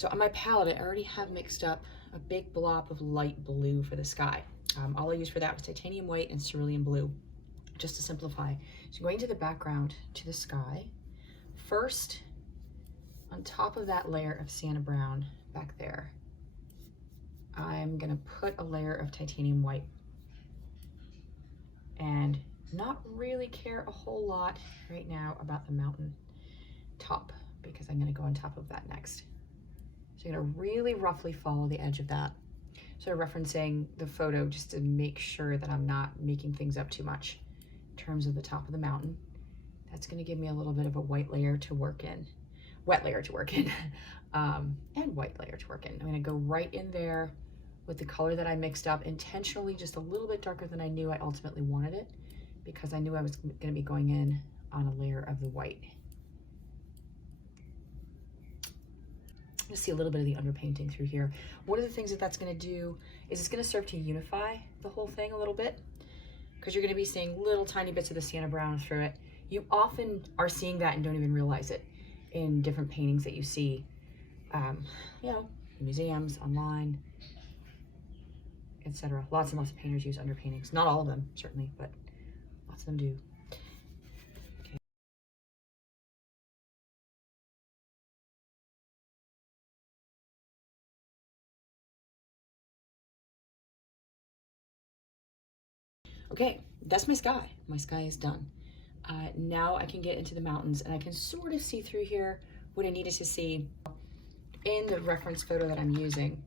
So on my palette, I already have mixed up a big blob of light blue for the sky. All I used for that was titanium white and cerulean blue, just to simplify. So going to the background, to the sky, first, on top of that layer of sienna brown back there, I'm gonna put a layer of titanium white and not really care a whole lot right now about the mountain top because I'm gonna go on top of that next. So you're gonna really roughly follow the edge of that. So referencing the photo just to make sure that I'm not making things up too much in terms of the top of the mountain. That's gonna give me a little bit of a white layer to work in, wet layer to work in, and white layer to work in. I'm gonna go right in there with the color that I mixed up, intentionally just a little bit darker than I knew I ultimately wanted it, because I knew I was gonna be going in on a layer of the white. You see a little bit of the underpainting through here. One of the things that that's going to do is it's going to serve to unify the whole thing a little bit, because you're going to be seeing little tiny bits of the sienna brown through it. You often are seeing that and don't even realize it in different paintings that you see, you know, in museums, online, etc. Lots and lots of painters use underpaintings. Not all of them, certainly, but lots of them do. Okay, that's my sky. My sky is done. Now I can get into the mountains and I can sort of see through here what I needed to see in the reference photo that I'm using,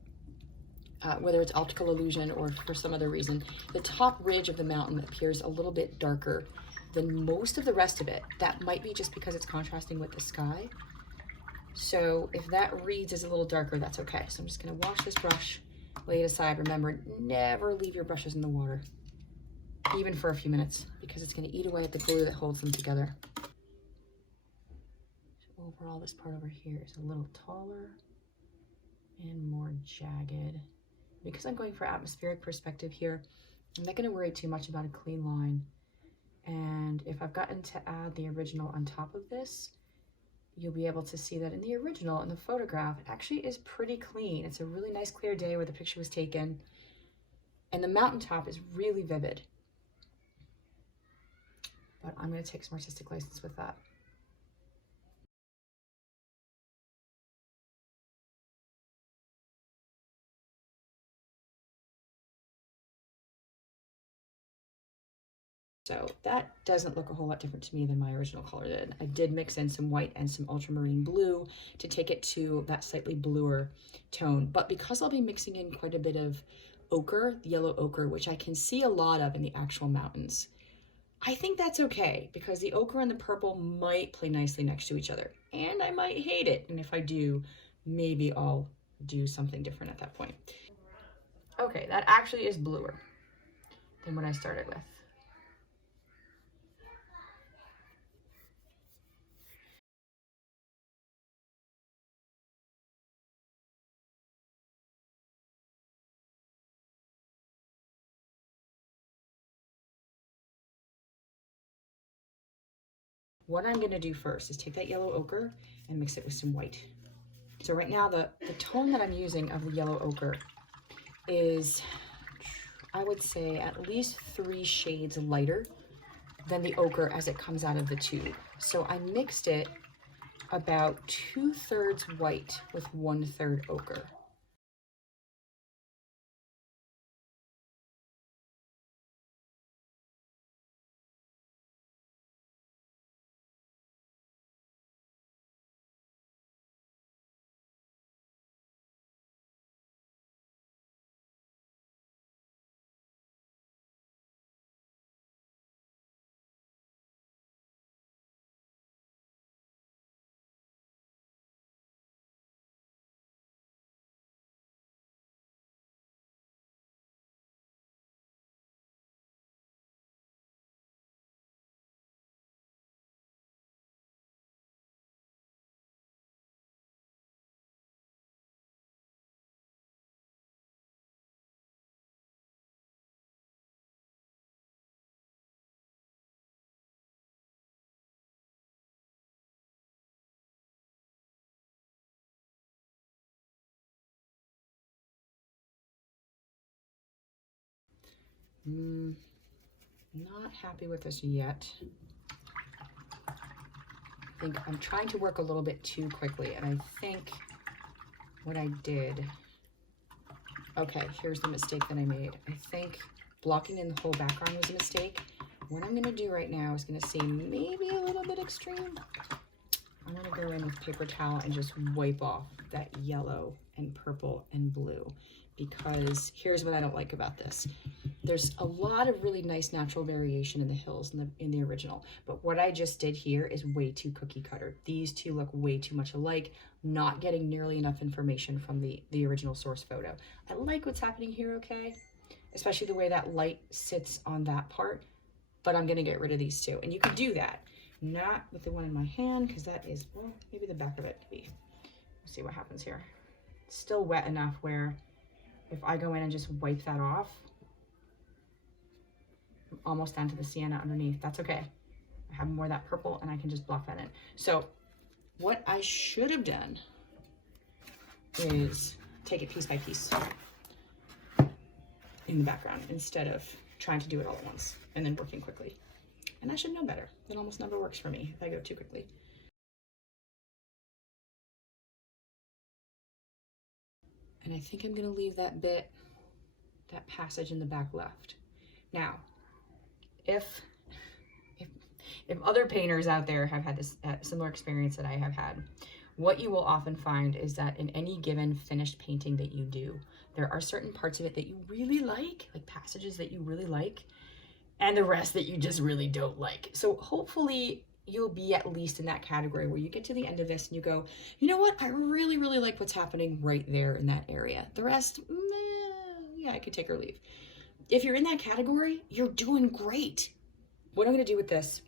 whether it's optical illusion or for some other reason. The top ridge of the mountain appears a little bit darker than most of the rest of it. That might be just because it's contrasting with the sky. So if that reads as a little darker, that's okay. So I'm just gonna wash this brush, lay it aside. Remember, never leave your brushes in the water, even for a few minutes, because it's going to eat away at the glue that holds them together. So overall, this part over here is a little taller and more jagged. Because I'm going for atmospheric perspective here, I'm not going to worry too much about a clean line. And if I've gotten to add the original on top of this, you'll be able to see that in the original, in the photograph, it actually is pretty clean. It's a really nice clear day where the picture was taken. And the mountaintop is really vivid. But I'm going to take some artistic license with that. So that doesn't look a whole lot different to me than my original color did. I did mix in some white and some ultramarine blue to take it to that slightly bluer tone. But because I'll be mixing in quite a bit of ochre, yellow ochre, which I can see a lot of in the actual mountains, I think that's okay, because the ochre and the purple might play nicely next to each other, and I might hate it. And if I do, maybe I'll do something different at that point. Okay, that actually is bluer than what I started with. What I'm gonna do first is take that yellow ochre and mix it with some white. So right now the tone that I'm using of the yellow ochre is, I would say, at least 3 shades lighter than the ochre as it comes out of the tube. So I mixed it about 2/3 white with 1/3 ochre. Not happy with this yet. I think I'm trying to work a little bit too quickly, and I think what I did, okay, here's the mistake that I made. I think blocking in the whole background was a mistake. What I'm gonna do right now is gonna seem maybe a little bit extreme. I'm gonna go in with paper towel and just wipe off that yellow and purple and blue, because here's what I don't like about this. There's a lot of really nice natural variation in the hills in the original, but what I just did here is way too cookie cutter. These two look way too much alike, not getting nearly enough information from the original source photo. I like what's happening here, okay? Especially the way that light sits on that part, but I'm gonna get rid of these two. And you can do that, not with the one in my hand, because that is, well, maybe the back of it could be. Let's see what happens here. It's still wet enough where if I go in and just wipe that off, I'm almost down to the sienna underneath. That's okay. I have more of that purple and I can just block that in. So what I should have done is take it piece by piece in the background instead of trying to do it all at once and then working quickly. And I should know better. It almost never works for me if I go too quickly. And I think I'm gonna leave that bit, that passage in the back left. Now, if other painters out there have had this similar experience that I have had, what you will often find is that in any given finished painting that you do, there are certain parts of it that you really like passages that you really like, and the rest that you just really don't like. So hopefully you'll be at least in that category where you get to the end of this and you go, you know what, I really, really like what's happening right there in that area. The rest, yeah, I could take or leave. If you're in that category, you're doing great. What I'm gonna do with this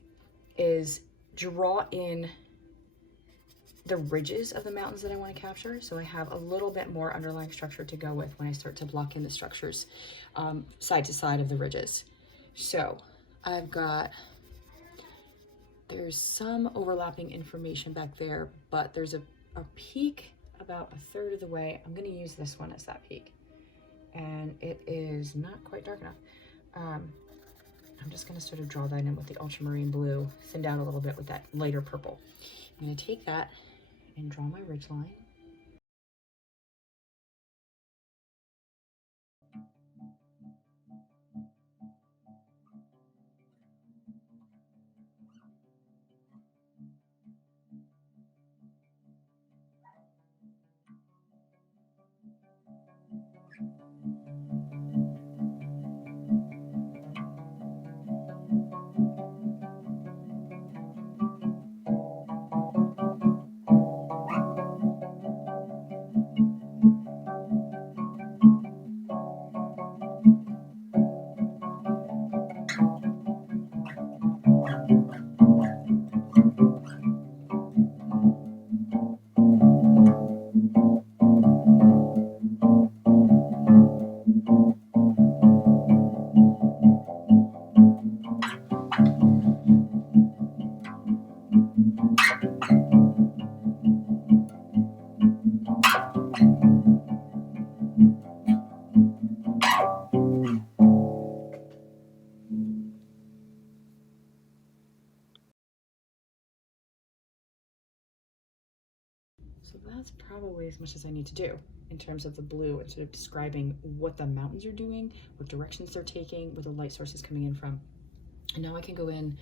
is draw in the ridges of the mountains that I want to capture, so I have a little bit more underlying structure to go with when I start to block in the structures side to side of the ridges. So I've got, there's some overlapping information back there, but there's a peak about a third of the way. I'm going to use this one as that peak, and it is not quite dark enough. I'm just going to sort of draw that in with the ultramarine blue, thinned out a little bit with that lighter purple. I'm going to take that and draw my ridge line. So that's probably as much as I need to do in terms of the blue and sort of describing what the mountains are doing, what directions they're taking, where the light source is coming in from. And now I can go in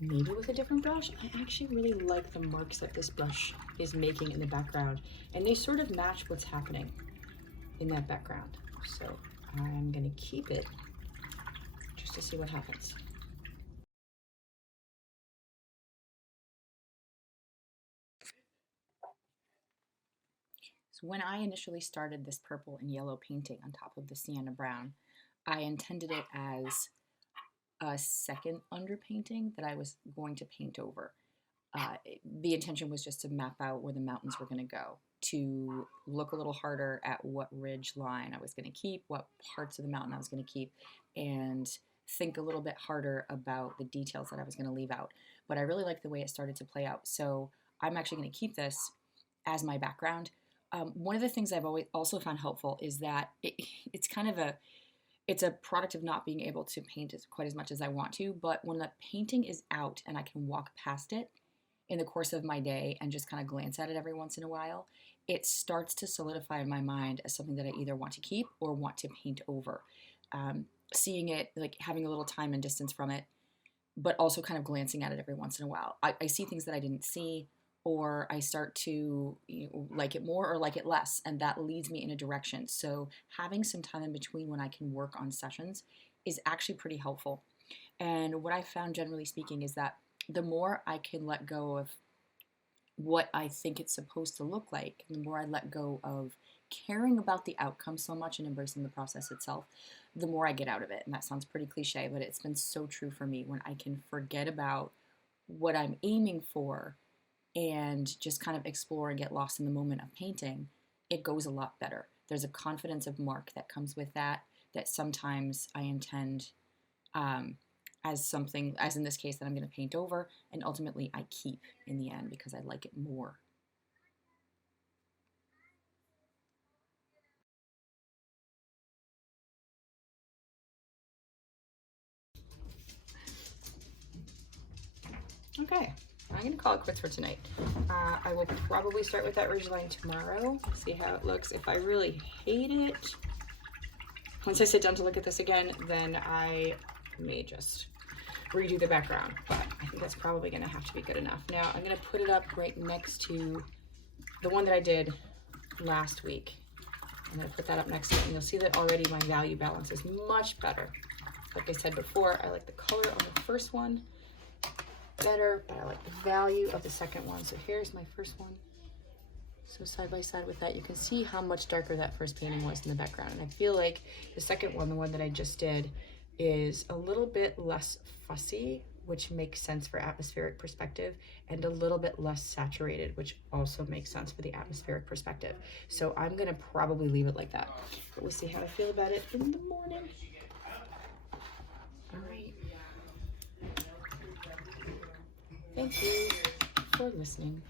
maybe with a different brush. I actually really like the marks that this brush is making in the background, and they sort of match what's happening in that background. So I'm gonna keep it just to see what happens. So when I initially started this purple and yellow painting on top of the sienna brown, I intended it as a second underpainting that I was going to paint over. The intention was just to map out where the mountains were going to go, to look a little harder at what ridge line I was going to keep, what parts of the mountain I was going to keep, and think a little bit harder about the details that I was going to leave out. But I really like the way it started to play out, so I'm actually going to keep this as my background. One of the things I've always also found helpful is that it's kind of it's a product of not being able to paint quite as much as I want to, but when the painting is out and I can walk past it in the course of my day and just kind of glance at it every once in a while, it starts to solidify in my mind as something that I either want to keep or want to paint over. Seeing it, like having a little time and distance from it, but also kind of glancing at it every once in a while. I see things that I didn't see, or I start to like it more or like it less, and that leads me in a direction. So having some time in between when I can work on sessions is actually pretty helpful. And what I found, generally speaking, is that the more I can let go of what I think it's supposed to look like, the more I let go of caring about the outcome so much and embracing the process itself, the more I get out of it. And that sounds pretty cliche, but it's been so true for me. When I can forget about what I'm aiming for and just kind of explore and get lost in the moment of painting, it goes a lot better. There's a confidence of mark that comes with that, that sometimes I intend as something, as in this case, that I'm going to paint over, and ultimately I keep in the end because I like it more. Okay, I'm going to call it quits for tonight. I will probably start with that ridge line tomorrow, see how it looks. If I really hate it, once I sit down to look at this again, then I may just redo the background, but I think that's probably going to have to be good enough. Now I'm going to put it up right next to the one that I did last week. I'm going to put that up next to it, and you'll see that already my value balance is much better. Like I said before, I like the color on the first one better, but I like the value of the second one. So here's my first one. So side by side with that, you can see how much darker that first painting was in the background. And I feel like the second one, the one that I just did, is a little bit less fussy, which makes sense for atmospheric perspective, and a little bit less saturated, which also makes sense for the atmospheric perspective. So I'm gonna probably leave it like that, but we'll see how I feel about it in the morning. All right. Thank you for listening.